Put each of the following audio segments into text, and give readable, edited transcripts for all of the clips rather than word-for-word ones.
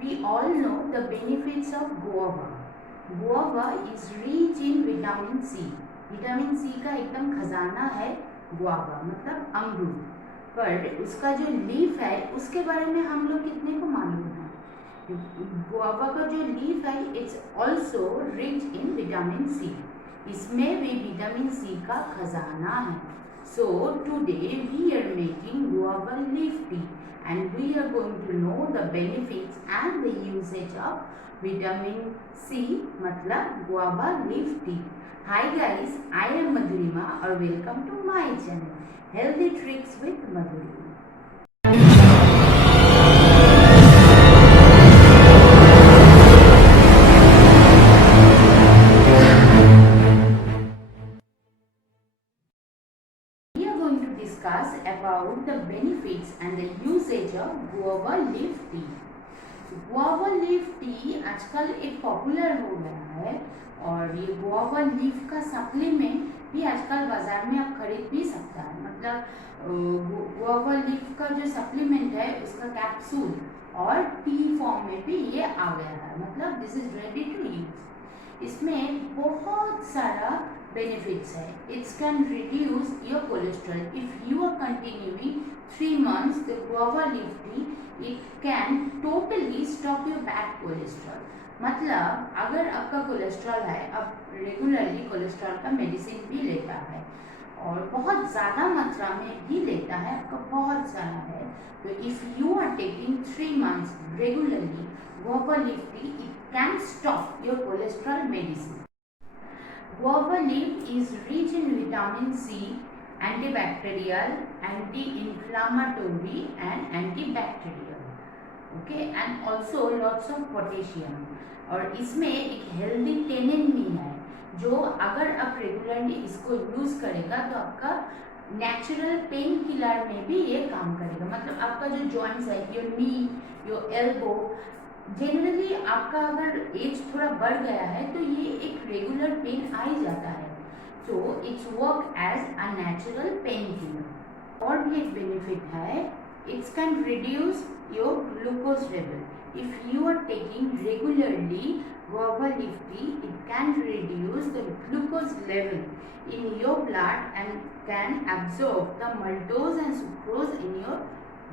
We all know the benefits of guava. Guava is rich in vitamin C. Vitamin C का एकदम खजाना है guava, मतलब अमरूद। पर उसका जो लीफ है उसके बारे में हम लोग कितने को मालूम है? गुआवा का जो लीफ है it's also rich in vitamin C. इसमें भी विटामिन सी का खजाना है। So today we are making guava leaf tea and we are going to know the benefits and the usage of vitamin C, मतलब guava leaf tea. Hi guys, I am Madhurima or welcome to my channel Healthy Tricks with Madhurima. Discuss about the benefits and the usage of guava leaf tea. Guava leaf T आजकल एक popular हो गया है और ये guava leaf का supplement भी आजकल बाजार में आप खरीद भी सकता है। मतलब गुआवा लीफ का जो सप्लीमेंट है उसका कैप्सूल और टी फॉर्म में भी ये आ गया है, मतलब this is ready to use. इसमें बहुत सारा benefits है। It can reduce your cholesterol. If you are continuing 3 months the guava leaf tea, it can totally stop your bad cholesterol. मतलब अगर आपका कोलेस्ट्रॉल है, आप रेगुलरली कोलेस्ट्रॉल का मेडिसिन भी लेता है और बहुत ज़्यादा मात्रा में भी लेता है, आपका बहुत सारा है, तो if you are taking 3 months regularly guava leaf tea, it can stop your cholesterol medicine. Guava leaf is rich in vitamin C, antibacterial, anti-inflammatory and antibacterial. Okay, and also lots of potassium. और इसमें एक healthy tannin भी है जो अगर आप regularly इसको use करेगा तो आपका नेचुरल पेन किलर में भी ये काम करेगा। मतलब आपका जो जॉइंट्स है, your knee, your elbow, generally आपका अगर एज थोड़ा बढ़ गया है तो ये एक रेगुलर पेन आ ही जाता है, so it's work as a natural pain killer. और भी एक बेनिफिट है, it's can reduce your glucose level. If you are taking regularly guava leaf tea, it can reduce the glucose level in your blood and can absorb the maltose and sucrose in your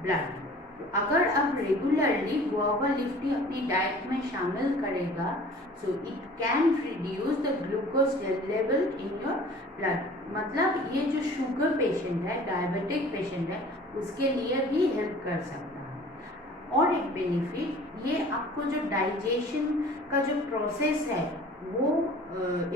blood. तो अगर आप regularly guava leaf T अपनी diet में शामिल करेगा, so it can reduce the glucose level in your blood. मतलब ये जो शुगर पेशेंट है, डायबिटिक पेशेंट है, उसके लिए भी हेल्प कर सकता है। और एक बेनिफिट, ये आपको जो डाइजेशन का जो प्रोसेस है वो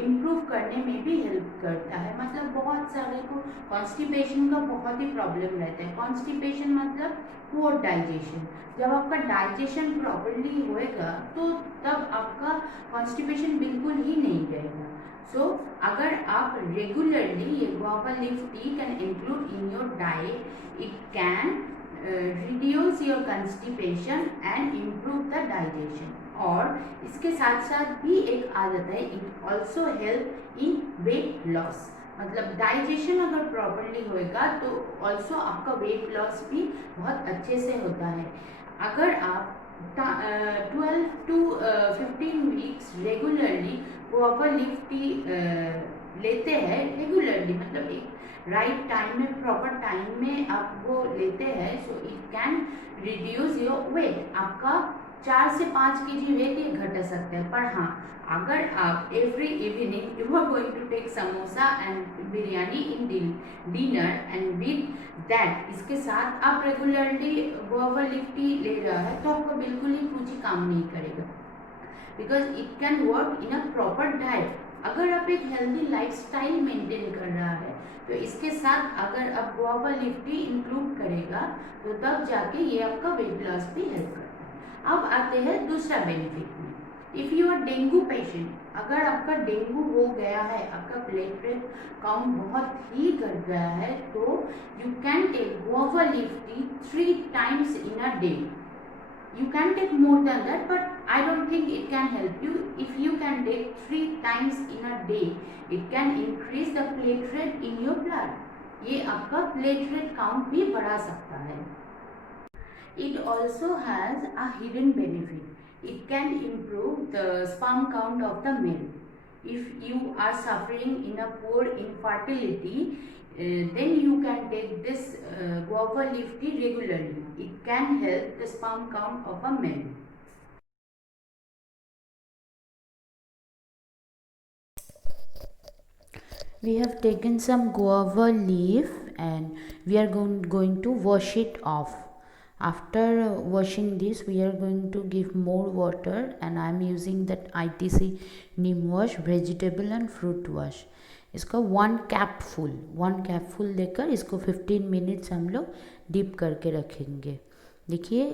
इम्प्रूव करने में भी हेल्प करता है। मतलब बहुत सारे को कॉन्स्टिपेशन का बहुत ही प्रॉब्लम रहता है। कॉन्स्टिपेशन मतलब पुअर डाइजेशन। जब आपका डाइजेशन प्रॉपरली होएगा तो तब आपका कॉन्स्टिपेशन बिल्कुल ही नहीं रहेगा। सो अगर आप रेगुलरली ये guava leaf T can include in your diet, it can reduce your constipation and improve the digestion। और इसके साथ साथ भी एक आदत है, it also help in weight loss। मतलब डाइजेशन अगर प्रॉपरली होएगा तो ऑल्सो आपका वेट लॉस भी बहुत अच्छे से होता है। अगर आप 12 to 15 weeks regularly guava leaf T लेते हैं रेगुलरली, मतलब एक राइट टाइम में, प्रॉपर टाइम में आप वो लेते हैं, so it can reduce your weight. आपका 4 से 5 kg वेट ये घटा सकता है। पर हाँ, अगर आप every evening you are going to take samosa and biryani in dinner and with that, इसके साथ आप रेगुलरली गुआवा लीफ टी ले रहा है तो आपको बिल्कुल ही कुछ काम नहीं करेगा, because it can work in a proper diet. अगर आप एक हेल्दी लाइफस्टाइल मेंटेन कर रहा है तो इसके साथ अगर आप गुआवा लीफ टी इंक्लूड करेगा तो तब जाके ये आपका वेट लॉस भी हेल्प करता है। अब आते हैं दूसरा बेनिफिट में। If you are dengue patient, अगर आपका डेंगू हो गया है, आपका प्लेटलेट काउंट बहुत ही घट गया है, तो you can take guava leaf tea 3 times in a day। You can take more than that, but I don't think it can help you. If you can take 3 times in a day, it can increase the platelet in your blood। ये आपका platelet count भी बढ़ा सकता है। It also has a hidden benefit. It can improve the sperm count of the male. If you are suffering in a poor infertility, then you can take this guava leaf tea regularly. It can help the sperm count of a male. We have taken some guava leaf and we are going to wash it off. After washing this, we are going to give more water, and I am using that ITC neem wash vegetable and fruit wash. इसका one cap full देकर इसको 15 minutes हम लोग deep करके रखेंगे. देखिए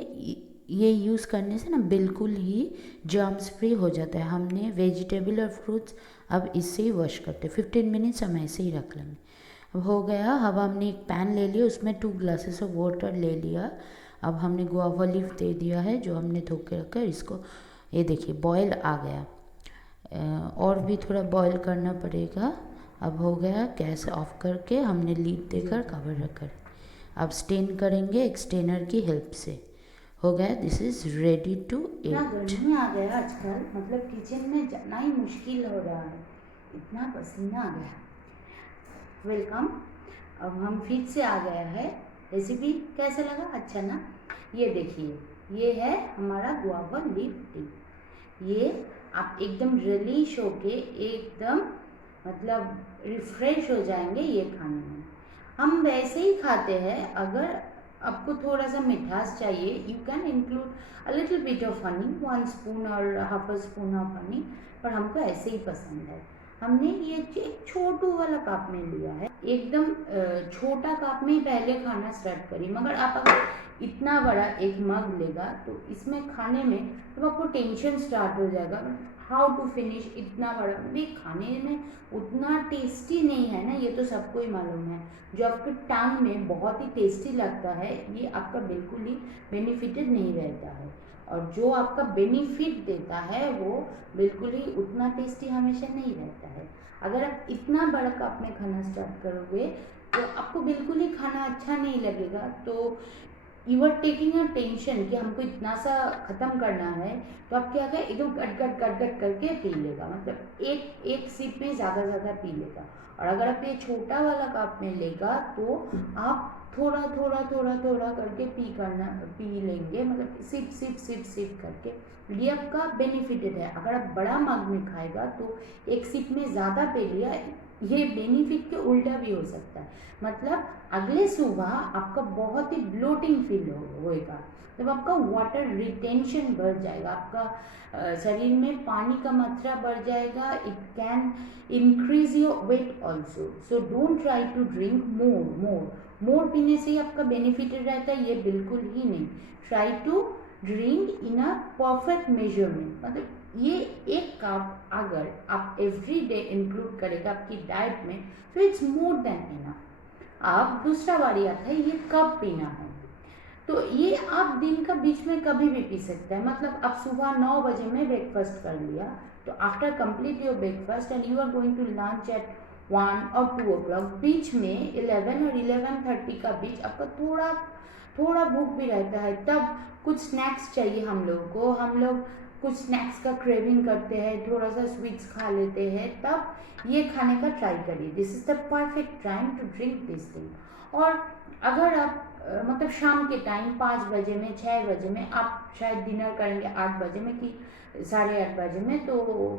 ये use करने से ना बिल्कुल ही जर्म्स फ्री हो जाता है. हमने वेजिटेबल और फ्रूट्स अब इससे ही वॉश करते हैं. 15 मिनट्स हम ऐसे ही रख लेंगे. अब हो गया. अब हमने एक पैन ले लिया, उसमें 2 ग्लासेस ऑफ वाटर ले लिया. अब हमने गुआवा लीफ दे दिया है जो हमने धो के रखा है. इसको ये देखिए बॉयल आ गया. और भी थोड़ा बॉयल करना पड़ेगा. अब हो गया. गैस ऑफ करके हमने लीड देकर कवर रखा. अब स्टेन करेंगे एक स्टेनर की हेल्प से. हो गया. This is ready to eat. इतना गर्मी आ गया आजकल, मतलब किचन में जाना ही मुश्किल हो रहा है, इतना पसीना आ गया. वेलकम. अब हम फिर से आ गया है. रेसिपी कैसा लगा? अच्छा ना. ये देखिए ये है हमारा गुआवा लीफ टी. ये आप एकदम रिलीश होके एकदम मतलब रिफ्रेश हो जाएंगे ये खाने में. हम वैसे ही खाते हैं. अगर आपको थोड़ा सा मिठास चाहिए, you can include a little bit of honey, 1 spoon और half a spoon of honey. पर हमको ऐसे ही पसंद है. हमने ये एक छोटू वाला कप में लिया है. एकदम छोटा कप में ही पहले खाना स्टार्ट करिए. मगर आप अगर इतना बड़ा एक मग लेगा तो इसमें खाने में तो आपको टेंशन स्टार्ट हो जाएगा. हाउ टू फिनिश इतना बड़ा. भी खाने में उतना टेस्टी नहीं है ना, ये तो सबको ही मालूम है. जो आपके टंग में बहुत ही टेस्टी लगता है ये आपका बिल्कुल ही बेनिफिटेड नहीं रहता है. और जो आपका बेनिफिट देता है वो बिल्कुल ही उतना टेस्टी हमेशा नहीं रहता है. अगर आप इतना बड़ा कप में खाना स्टार्ट करोगे तो आपको बिल्कुल ही खाना अच्छा नहीं लगेगा. तो you are taking a tension कि हमको इतना सा ख़त्म करना है. तो आप क्या करें, एकदम गट करके पी लेगा. मतलब एक सिप में ज़्यादा पी लेगा. और अगर आप ये छोटा वाला कप में लेगा तो आप थोड़ा करके पी लेंगे. मतलब सिप करके. ये आपका बेनिफिटेड है. अगर आप बड़ा मग में खाएगा तो एक सिप में ज़्यादा पी लिया. ये बेनिफिट के उल्टा भी हो सकता है. मतलब अगले सुबह आपका बहुत ही ब्लोटिंग फील होएगा. जब आपका वाटर रिटेंशन बढ़ जाएगा, आपका शरीर में पानी का मात्रा बढ़ जाएगा. It can increase your weight also. So don't try to drink more पीने से ही आपका बेनिफिटेड रहता है, ये बिल्कुल ही नहीं. Try to drink in a perfect measurement. मतलब ये एक कप अगर आप एवरी डे इंक्लूड करेगा आपकी डाइट में तो इट्स मोर देन इनफ. अब दूसरा बारी आता है ये कब पीना है. तो ये आप दिन का बीच में कभी भी पी सकते हैं. मतलब आप सुबह 9 बजे में ब्रेकफास्ट कर लिया तो after complete your breakfast and you are going to lunch at 1 और 2 o'clock, बीच में 11 और 11:30 का बीच आपका थोड़ा भूख भी रहता है. तब कुछ स्नैक्स चाहिए हम लोगों को. हम लोग कुछ स्नैक्स का क्रेविंग करते हैं, थोड़ा सा स्वीट्स खा लेते हैं. तब ये खाने का ट्राई करिए. This is the perfect time to drink this thing. और अगर आप मतलब शाम के टाइम 5 बजे में 6 बजे में आप शायद डिनर करेंगे 8 बजे में कि 8:30 बजे में, तो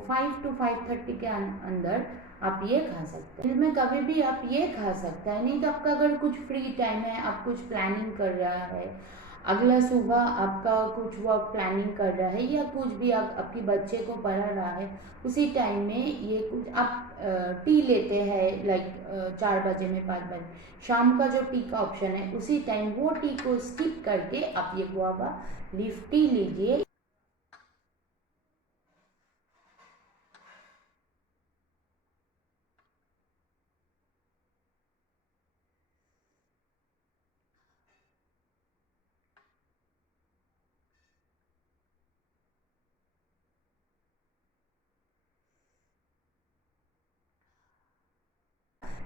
5 to 5:30 के अंदर आप ये खा सकते हैं. दिन में कभी भी आप ये खा सकते हैं. नहीं तो आपका अगर कुछ फ्री टाइम है, आप कुछ प्लानिंग कर रहा है, अगला सुबह आपका कुछ वर्क प्लानिंग कर रहा है या कुछ भी आप आपके बच्चे को पढ़ा रहा है, उसी टाइम में ये कुछ आप टी लेते हैं लाइक 4 बजे में 5 बजे. शाम का जो टी का ऑप्शन है उसी टाइम वो टी को स्किप करके आप ये गुआवा लीफ टी लीजिए.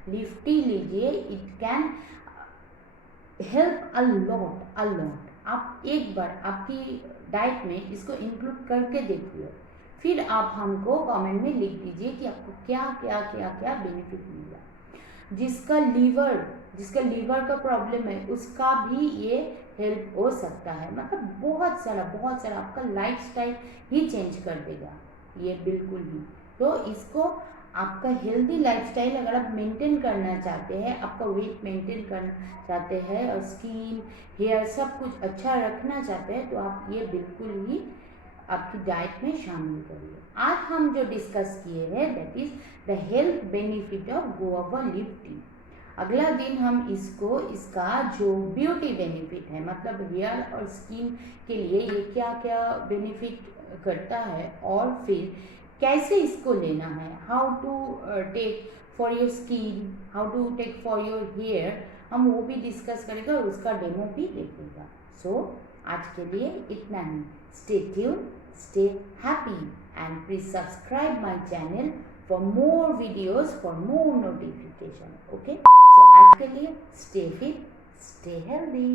लीफ टी लीजिए. It can help a lot. आप एक बार आपकी डाइट में इसको इंक्लूड करके देखिए, फिर आप हमको कमेंट में लिख दीजिए कि आपको क्या क्या क्या क्या बेनिफिट मिला। जिसका लीवर का प्रॉब्लम है उसका भी ये हेल्प हो सकता है, मतलब बहुत सारा आपका लाइफस्टाइल ही चेंज कर देगा ये बिल्कुल ही। तो इसको आपका हेल्दी लाइफस्टाइल अगर आप मेंटेन करना चाहते हैं, आपका वेट मेंटेन करना चाहते हैं और स्किन हेयर सब कुछ अच्छा रखना चाहते हैं, तो आप ये बिल्कुल ही आपकी डाइट में शामिल करिए। आज हम जो डिस्कस किए हैं that is the health benefit of guava leaf T. अगला दिन हम इसका जो ब्यूटी बेनिफिट है, मतलब हेयर और स्किन के लिए ये क्या क्या बेनिफिट करता है और फिर कैसे इसको लेना है, how to take for your skin, how to take for your hair, हम वो भी डिस्कस करेंगे और उसका डेमो भी देखेगा। सो आज के लिए इतना ही। Stay tune, stay happy and please subscribe my channel for more videos, for more notification. Okay, so आज के लिए stay fit, stay healthy.